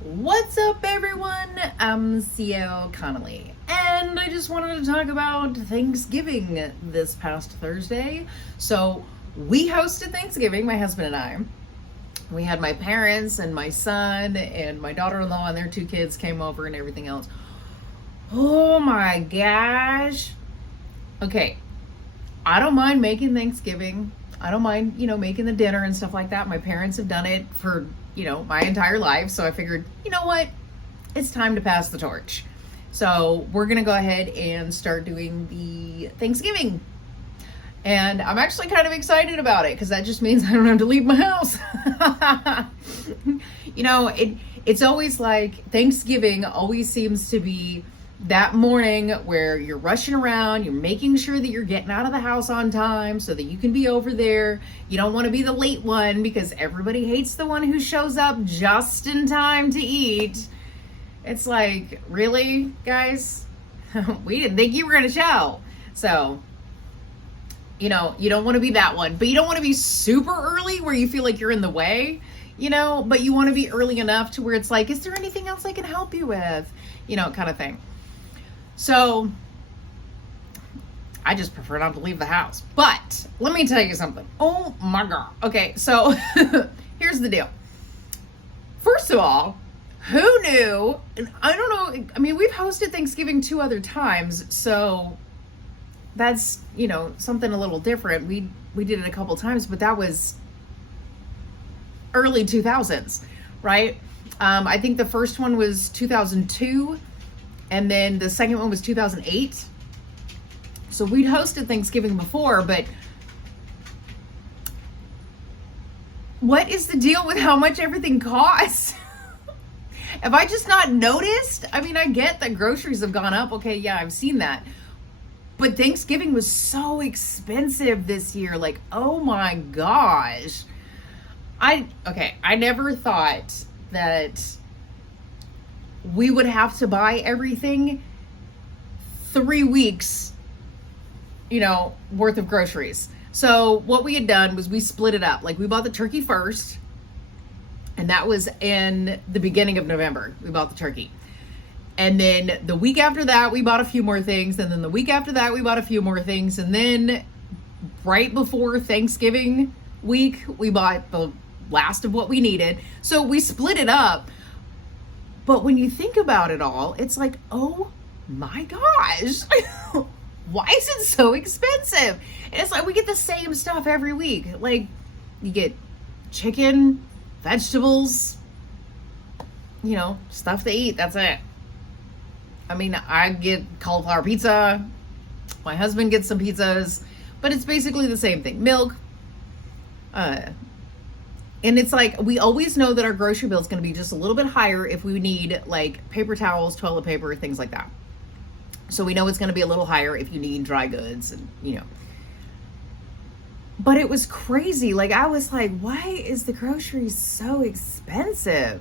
What's up, everyone? I'm CL Connolly, and I just wanted to talk about Thanksgiving this past Thursday. So, we hosted Thanksgiving, my husband and I. We had my parents and my son and my daughter-in-law and their two kids came over and everything else. Oh my gosh. Okay, I don't mind making Thanksgiving. I don't mind, making the dinner and stuff like that. My parents have done it for, my entire life. So I figured, you know what? It's time to pass the torch. So we're going to go ahead and start doing the Thanksgiving. And I'm actually kind of excited about it because that just means I don't have to leave my house. It's always like Thanksgiving always seems to be that morning where you're rushing around, you're making sure that you're getting out of the house on time so that you can be over there. You don't want to be the late one because everybody hates the one who shows up just in time to eat. It's like, really, guys? We didn't think you were going to show. So, you don't want to be that one, but you don't want to be super early where you feel like you're in the way, but you want to be early enough to where it's like, is there anything else I can help you with? Kind of thing. So I just prefer not to leave the house. But let me tell you something. Oh my God. Okay, so here's the deal. First of all, who knew? And I don't know. I mean, we've hosted Thanksgiving 2 other times, so that's, something a little different. We did it a couple times, but that was early 2000s, right? I think the first one was 2002. And then the second one was 2008. So we'd hosted Thanksgiving before, but what is the deal with how much everything costs? Have I just not noticed? I mean, I get that groceries have gone up. Okay, yeah, I've seen that. But Thanksgiving was so expensive this year. Like, oh my gosh. I never thought that we would have to buy everything 3 weeks, worth of groceries. So what we had done was we split it up. Like we bought the turkey first, and that was in the beginning of November. We bought the turkey. And then the week after that, we bought a few more things. And then the week after that, we bought a few more things. And then right before Thanksgiving week, we bought the last of what we needed. So we split it up. But when you think about it all, it's like, oh my gosh, why is it so expensive? And it's like we get the same stuff every week. Like you get chicken, vegetables, stuff to eat. That's it. I mean, I get cauliflower pizza. My husband gets some pizzas, but it's basically the same thing. Milk, and it's like, we always know that our grocery bill is going to be just a little bit higher if we need like paper towels, toilet paper, things like that. So we know it's going to be a little higher if you need dry goods and, But it was crazy. Like, I was like, why is the groceries so expensive?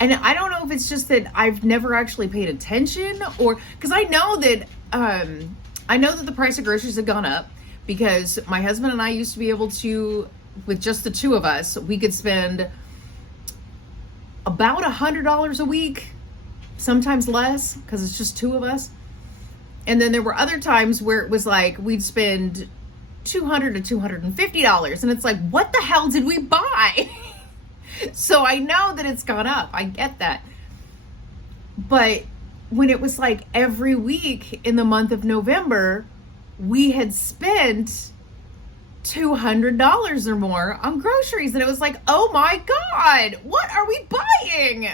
And I don't know if it's just that I've never actually paid attention or because I know that the price of groceries have gone up because my husband and I used to be able to, with just the two of us, we could spend about $100 a week, sometimes less, because it's just two of us. And then there were other times where it was like we'd spend $200 to $250, and it's like, what the hell did we buy? So I know that it's gone up. I get that. But when it was like every week in the month of November, we had spent $200 or more on groceries. And it was like, oh my God, what are we buying?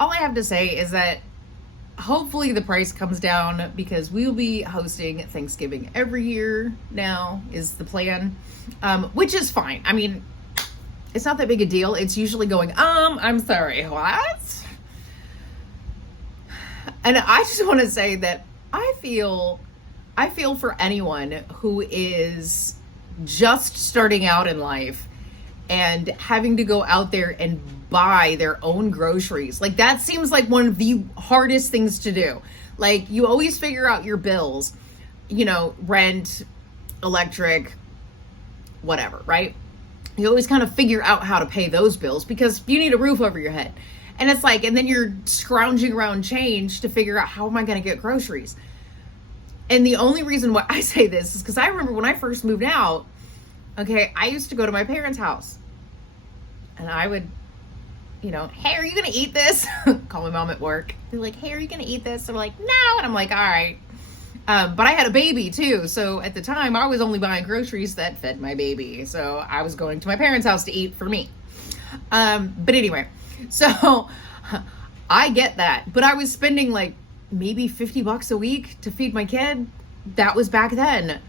All I have to say is that hopefully the price comes down because we'll be hosting Thanksgiving every year now is the plan, which is fine. I mean, it's not that big a deal. It's usually going, I'm sorry, what? And I just want to say that I feel for anyone who is just starting out in life and having to go out there and buy their own groceries. Like that seems like one of the hardest things to do. Like you always figure out your bills, rent, electric, whatever, right? You always kind of figure out how to pay those bills because you need a roof over your head. And it's like, and then you're scrounging around change to figure out, how am I going to get groceries? And the only reason why I say this is because I remember when I first moved out, okay, I used to go to my parents' house and I would, hey, are you going to eat this? Call my mom at work. They're like, hey, are you going to eat this? I'm like, no. And I'm like, all right. But I had a baby too. So at the time I was only buying groceries that fed my baby. So I was going to my parents' house to eat for me. But anyway, so I get that, but I was spending like maybe $50 a week to feed my kid. That was back then.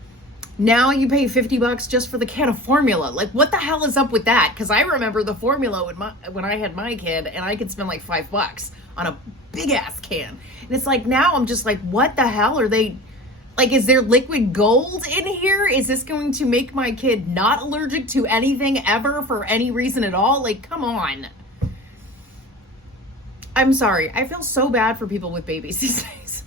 Now you pay $50 just for the can of formula. Like, what the hell is up with that? Because I remember the formula when I had my kid, and I could spend like $5 on a big ass can. And it's like, now I'm just like, what the hell are they? Like, is there liquid gold in here? Is this going to make my kid not allergic to anything ever for any reason at all? Like, come on. I'm sorry. I feel so bad for people with babies these days.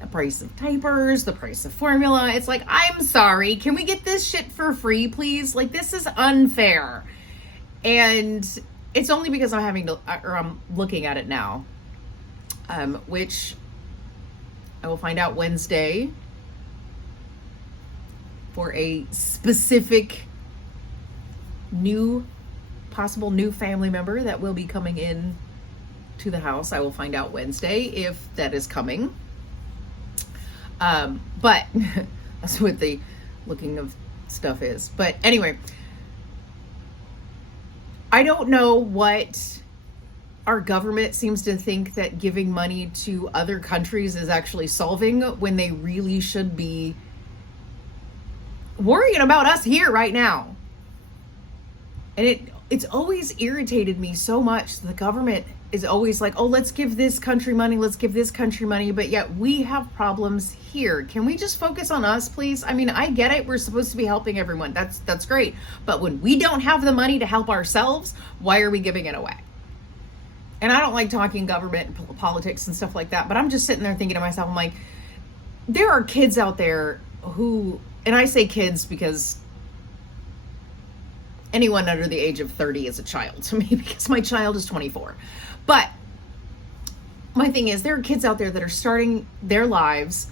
The price of diapers, the price of formula. It's like, I'm sorry. Can we get this shit for free, please? Like, this is unfair. And it's only because I'm looking at it now, which I will find out Wednesday for a specific possible new family member that will be coming in to the house. I will find out Wednesday if that is coming. But that's what the looking of stuff is. But anyway, I don't know what our government seems to think that giving money to other countries is actually solving, when they really should be worrying about us here right now. And it's always irritated me so much. The government is always like, oh, let's give this country money, let's give this country money, but yet we have problems here. Can we just focus on us, please? I mean, I get it. We're supposed to be helping everyone. That's great. But when we don't have the money to help ourselves, why are we giving it away? And I don't like talking government and politics and stuff like that, but I'm just sitting there thinking to myself, I'm like, there are kids out there who, and I say kids because anyone under the age of 30 is a child to me, because my child is 24. But my thing is, there are kids out there that are starting their lives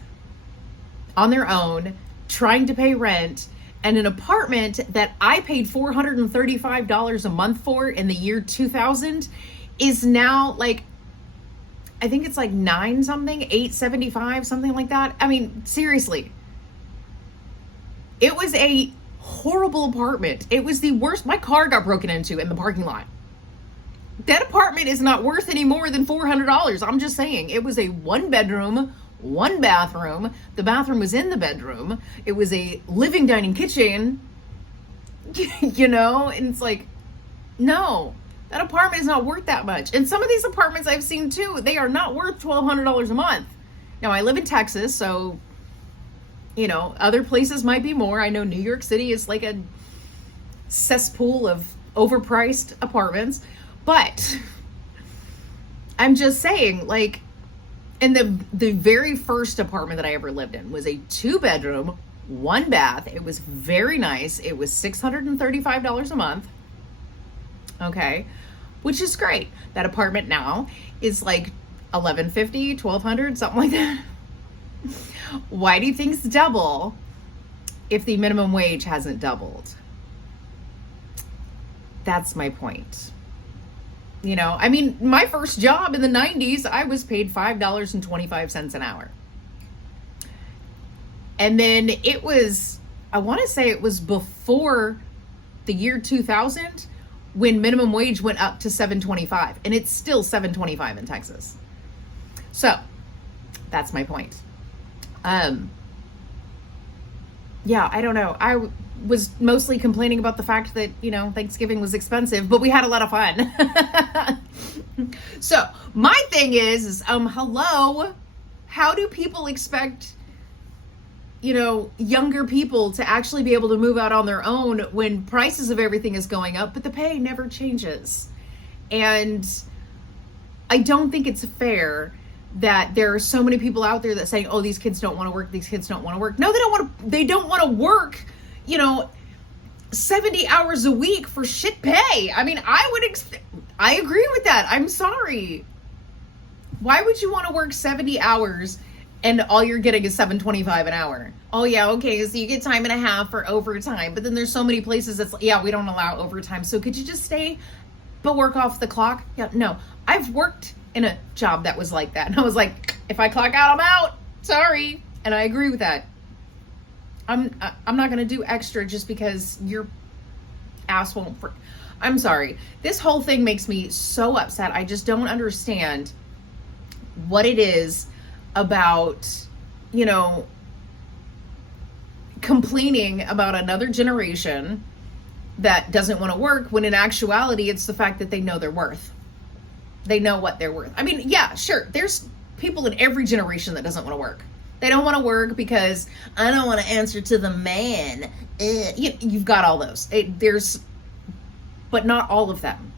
on their own, trying to pay rent, and an apartment that I paid $435 a month for in the year 2000 is now like, I think it's like $875, something like that. I mean, seriously. It was a horrible apartment. It was the worst. My car got broken into in the parking lot. That apartment is not worth any more than $400. I'm just saying. It was a 1-bedroom, 1-bathroom. The bathroom was in the bedroom. It was a living, dining, kitchen. And it's like, no, that apartment is not worth that much. And some of these apartments I've seen too, they are not worth $1,200 a month. Now, I live in Texas, so other places might be more. I know New York City is like a cesspool of overpriced apartments, but I'm just saying, like, and the very first apartment that I ever lived in was a 2-bedroom, 1-bath. It was very nice. It was $635 a month. Okay. Which is great. That apartment now is like $1,150, $1,200, something like that. Why do things double if the minimum wage hasn't doubled? That's my point. I mean, my first job in the 90s, I was paid $5.25 an hour. And then it was, I want to say it was before the year 2000 when minimum wage went up to $7.25, and it's still $7.25 in Texas. So that's my point. Yeah, I don't know. I was mostly complaining about the fact that, Thanksgiving was expensive, but we had a lot of fun. So my thing is, hello, how do people expect, younger people to actually be able to move out on their own when prices of everything is going up, but the pay never changes? And I don't think it's fair that there are so many people out there that say, oh, these kids don't want to work. These kids don't want to work. No, they don't want to work, 70 hours a week for shit pay. I mean, I agree with that. I'm sorry. Why would you want to work 70 hours and all you're getting is $7.25 an hour? Oh yeah, okay, so you get time and a half for overtime, but then there's so many places that's, yeah, we don't allow overtime. So could you just stay but work off the clock? Yeah, no. I've worked in a job that was like that. And I was like, if I clock out, I'm out. Sorry. And I agree with that. I'm not going to do extra just because your ass won't. I'm sorry. This whole thing makes me so upset. I just don't understand what it is about, you know, complaining about another generation that doesn't want to work, when in actuality, it's the fact that they know their worth. They know what they're worth. I mean, yeah, sure. There's people in every generation that doesn't want to work. They don't want to work because I don't want to answer to the man. You've got all those. But not all of them.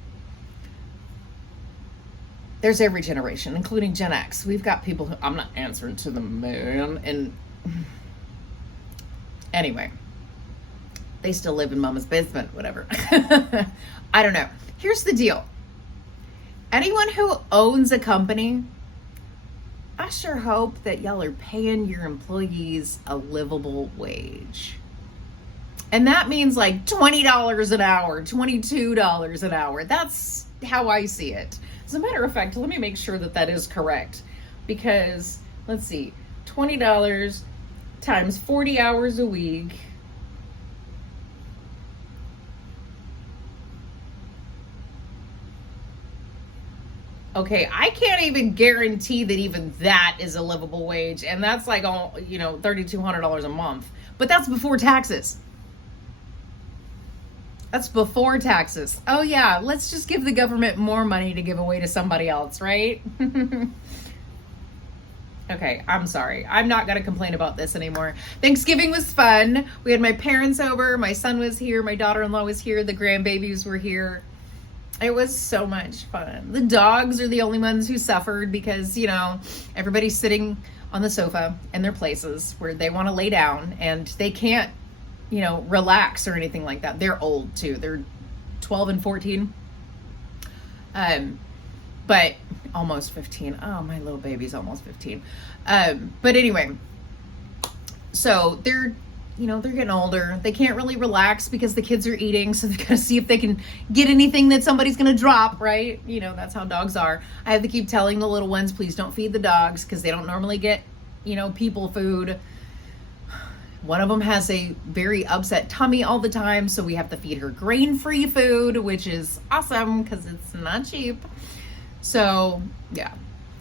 There's every generation, including Gen X. We've got people who, I'm not answering to the man. And anyway, they still live in mama's basement, whatever. I don't know. Here's the deal. Anyone who owns a company, I sure hope that y'all are paying your employees a livable wage. And that means like $20 an hour, $22 an hour. That's how I see it. As a matter of fact, let me make sure that that is correct. Because, let's see, $20 times 40 hours a week. Okay, I can't even guarantee that even that is a livable wage. And that's like, $3,200 a month. But that's before taxes. That's before taxes. Oh yeah, let's just give the government more money to give away to somebody else, right? Okay, I'm sorry. I'm not going to complain about this anymore. Thanksgiving was fun. We had my parents over. My son was here. My daughter-in-law was here. The grandbabies were here. It was so much fun. The dogs are the only ones who suffered because, everybody's sitting on the sofa in their places where they want to lay down and they can't, relax or anything like that. They're old too. They're 12 and 14. But almost 15. Oh, my little baby's almost 15. But anyway, so they're getting older. They can't really relax because the kids are eating. So they gotta see if they can get anything that somebody's gonna drop, right? That's how dogs are. I have to keep telling the little ones, please don't feed the dogs because they don't normally get, people food. One of them has a very upset tummy all the time. So we have to feed her grain-free food, which is awesome because it's not cheap. So yeah,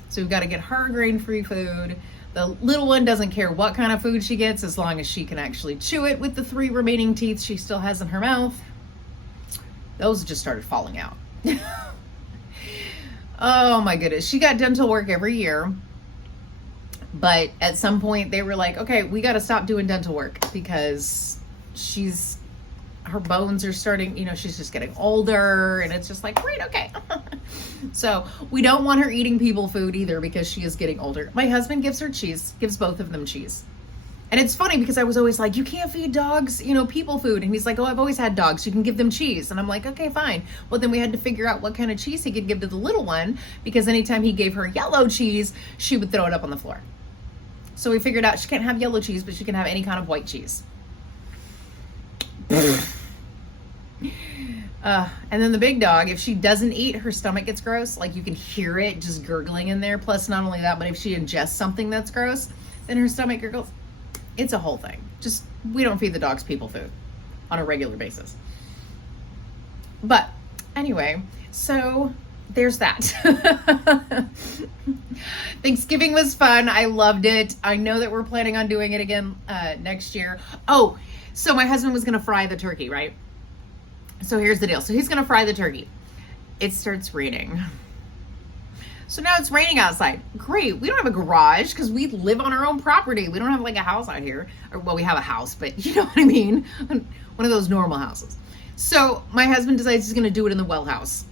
so we've got to get her grain-free food. The little one doesn't care what kind of food she gets as long as she can actually chew it with the 3 remaining teeth she still has in her mouth. Those just started falling out. Oh my goodness. She got dental work every year. But at some point they were like, okay, we got to stop doing dental work because her bones are starting, she's just getting older and it's just like, great, okay. So we don't want her eating people food either because she is getting older. My husband gives her cheese, gives both of them cheese. And it's funny because I was always like, you can't feed dogs, people food. And he's like, oh, I've always had dogs. You can give them cheese. And I'm like, okay, fine. Well, then we had to figure out what kind of cheese he could give to the little one because anytime he gave her yellow cheese, she would throw it up on the floor. So we figured out she can't have yellow cheese, but she can have any kind of white cheese. And then the big dog, if she doesn't eat, her stomach gets gross. Like you can hear it just gurgling in there. Plus, not only that, but if she ingests something that's gross, then her stomach gurgles. It's a whole thing. Just, we don't feed the dogs people food on a regular basis. But anyway, so there's that. Thanksgiving was fun. I loved it. I know that we're planning on doing it again next year. Oh, so my husband was going to fry the turkey, right? So here's the deal. So he's going to fry the turkey. It starts raining. So now it's raining outside. Great. We don't have a garage because we live on our own property. We don't have like a house out here. Or, well, we have a house, but you know what I mean? One of those normal houses. So my husband decides he's going to do it in the well house.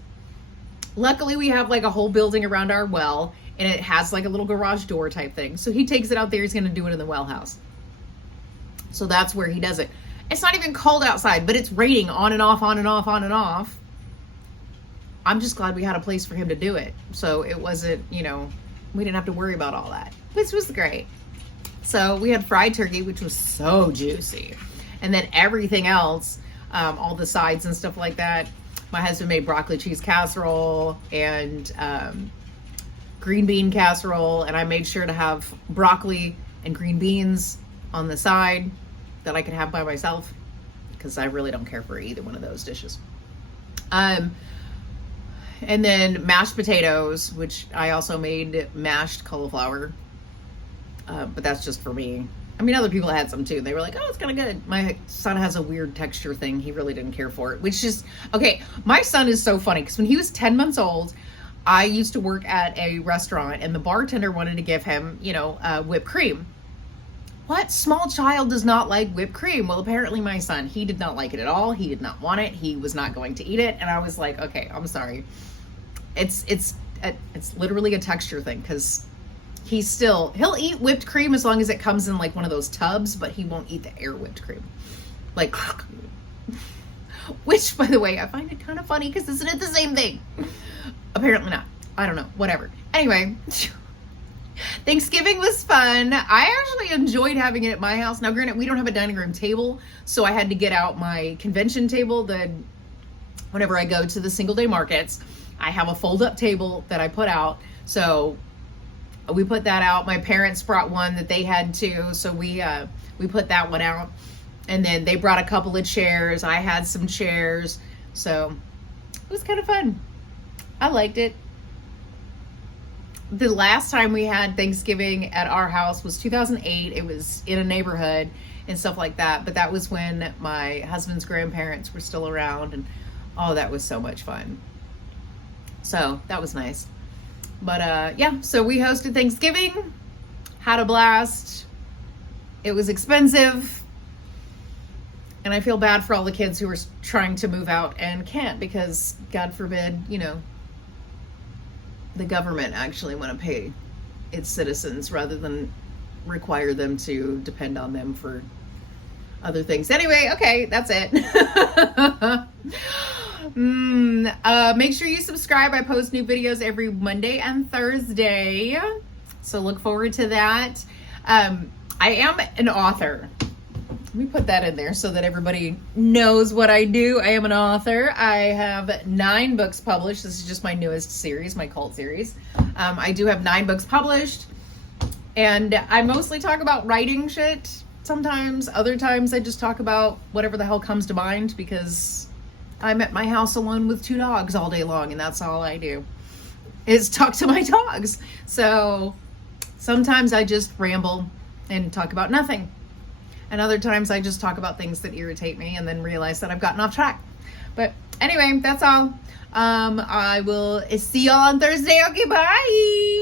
Luckily, we have like a whole building around our well, and it has like a little garage door type thing. So he takes it out there. He's going to do it in the well house. So that's where he does it. It's not even cold outside, but it's raining on and off, on and off, on and off. I'm just glad we had a place for him to do it. So it wasn't, we didn't have to worry about all that. This was great. So we had fried turkey, which was so juicy. And then everything else, all the sides and stuff like that. My husband made broccoli cheese casserole and green bean casserole. And I made sure to have broccoli and green beans on the side that I could have by myself, because I really don't care for either one of those dishes. And then mashed potatoes, which I also made mashed cauliflower, but that's just for me. I mean, other people had some too. They were like, oh, it's kind of good. My son has a weird texture thing. He really didn't care for it, which is, okay, my son is so funny, because when he was 10 months old, I used to work at a restaurant, and the bartender wanted to give him, whipped cream. What small child does not like whipped cream? Well, apparently my son, he did not like it at all. He did not want it. He was not going to eat it. And I was like, okay, I'm sorry. It's literally a texture thing, because he'll eat whipped cream as long as it comes in like one of those tubs, but he won't eat the air whipped cream. Like, which, by the way, I find it kind of funny, because isn't it the same thing? Apparently not. I don't know. Whatever. Anyway, Thanksgiving was fun. I actually enjoyed having it at my house. Now, granted, we don't have a dining room table, so I had to get out my convention table. Whenever I go to the single day markets, I have a fold-up table that I put out. So we put that out. My parents brought one that they had too, so we put that one out. And then they brought a couple of chairs. I had some chairs, so it was kind of fun. I liked it. The last time we had Thanksgiving at our house was 2008. It was in a neighborhood and stuff like that. But that was when my husband's grandparents were still around. And oh, that was so much fun. So that was nice. But yeah, so we hosted Thanksgiving. Had a blast. It was expensive. And I feel bad for all the kids who are trying to move out and can't, because God forbid, the government actually want to pay its citizens rather than require them to depend on them for other things. Anyway, okay, that's it. Make sure you subscribe. I post new videos every Monday and Thursday, so look forward to that. I am an author. Let me put that in there so that everybody knows what I do. I am an author. I have 9 books published. This is just my newest series, my cult series. I do have 9 books published, and I mostly talk about writing shit sometimes. Other times I just talk about whatever the hell comes to mind, because I'm at my house alone with 2 dogs all day long, and that's all I do is talk to my dogs. So sometimes I just ramble and talk about nothing. And other times I just talk about things that irritate me and then realize that I've gotten off track. But anyway, that's all. I will see y'all on Thursday. Okay, bye.